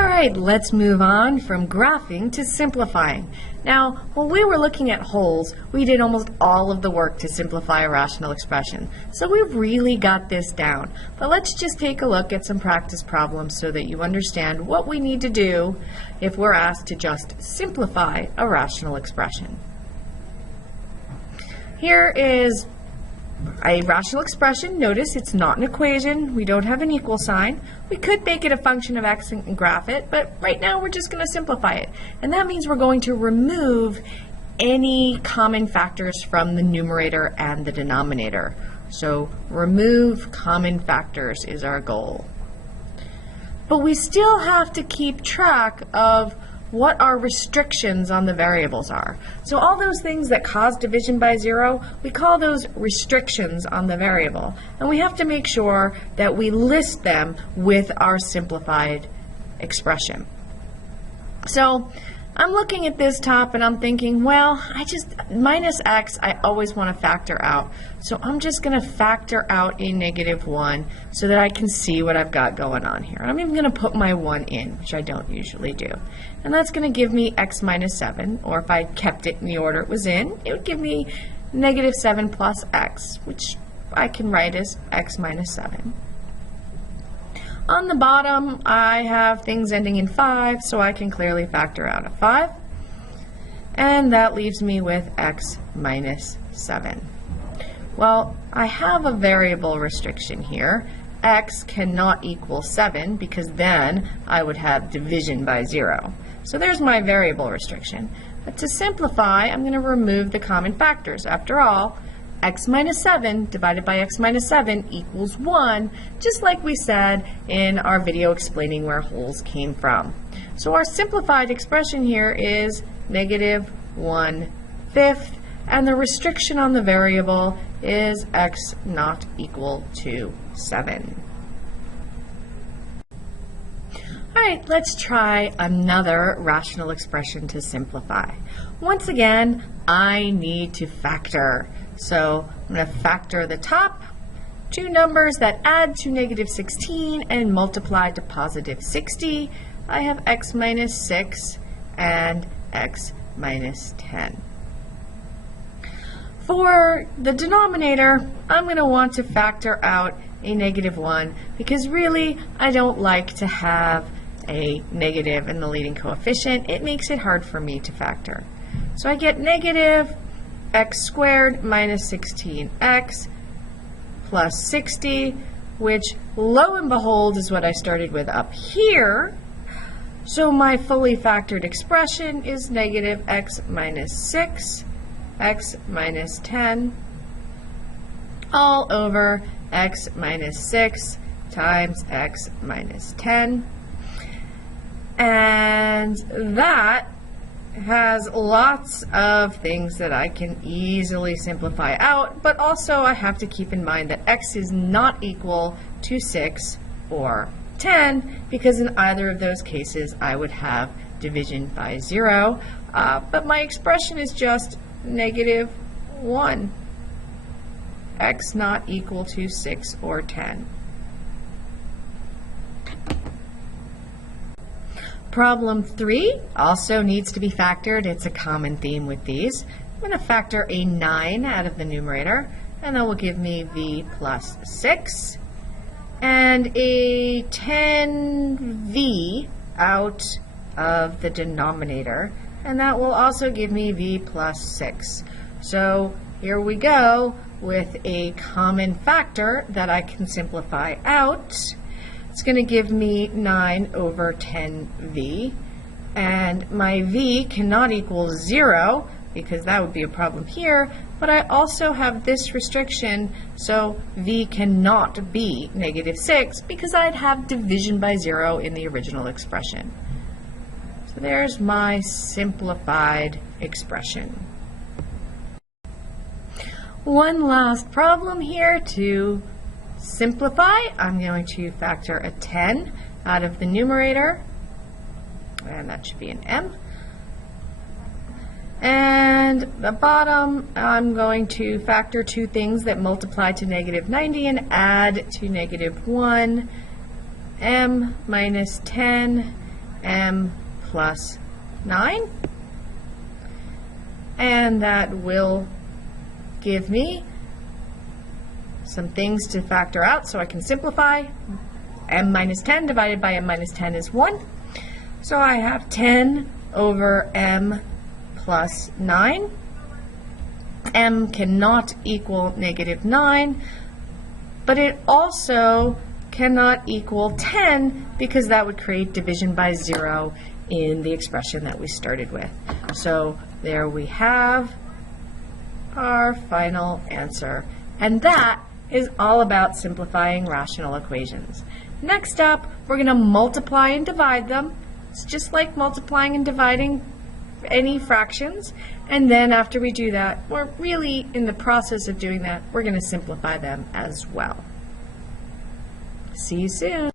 All right, let's move on from graphing to simplifying. Now, when we were looking at wholes, we did almost all of the work to simplify a rational expression. So we really got this down. But let's just take a look at some practice problems so that you understand what we need to do if we're asked to just simplify a rational expression. Here is a rational expression. Notice it's not an equation. We don't have an equal sign. We could make it a function of x and graph it, but right now we're just going to simplify it. And that means we're going to remove any common factors from the numerator and the denominator. So remove common factors is our goal. But we still have to keep track of what our restrictions on the variables are. So all those things that cause division by zero, we call those restrictions on the variable. And we have to make sure that we list them with our simplified expression. So I'm looking at this top and I'm thinking, well, minus x, I always want to factor out. So I'm just going to factor out a -1 so that I can see what I've got going on here. I'm even going to put my 1 in, which I don't usually do. And that's going to give me x minus 7, or if I kept it in the order it was in, it would give me -7 plus x, which I can write as x minus 7. On the bottom, I have things ending in 5, so I can clearly factor out a 5. And that leaves me with x minus 7. Well, I have a variable restriction here. X cannot equal 7 because then I would have division by 0. So there's my variable restriction. But to simplify, I'm going to remove the common factors. After all, x minus 7 divided by x minus 7 equals 1, just like we said in our video explaining where wholes came from. So our simplified expression here is -1/5, and the restriction on the variable is x not equal to 7. All right, let's try another rational expression to simplify. Once again, I need to factor. So I'm going to factor the top, two numbers that add to -16 and multiply to +60. I have x minus 6 and x minus 10. For the denominator, I'm going to want to factor out a -1 because really I don't like to have a negative in the leading coefficient. It makes it hard for me to factor. So I get negative x squared minus 16x plus 60, which lo and behold is what I started with up here. So my fully factored expression is negative x minus 6, x minus 10, all over x minus 6 times x minus 10. And that has lots of things that I can easily simplify out, but also I have to keep in mind that x is not equal to 6 or 10, because in either of those cases I would have division by 0, but my expression is just -1, x not equal to 6 or 10. Problem 3 also needs to be factored. It's a common theme with these. I'm going to factor a 9 out of the numerator, and that will give me v plus 6, and a 10v out of the denominator, and that will also give me v plus 6. So here we go with a common factor that I can simplify out. It's going to give me 9 over 10v, and my v cannot equal 0 because that would be a problem here, but I also have this restriction, so v cannot be -6 because I'd have division by 0 in the original expression. So there's my simplified expression. One last problem here to simplify. I'm going to factor a 10 out of the numerator, and that should be an m. And the bottom, I'm going to factor two things that multiply to -90 and add to -1, m minus 10 m plus 9. And that will give me some things to factor out so I can simplify. M minus 10 divided by m minus 10 is 1. So I have 10 over m plus 9. M cannot equal negative 9, but it also cannot equal 10 because that would create division by 0 in the expression that we started with. So there we have our final answer. And that is all about simplifying rational equations. Next up, we're going to multiply and divide them. It's just like multiplying and dividing any fractions. And then after we do that, we're really in the process of doing that, we're going to simplify them as well. See you soon.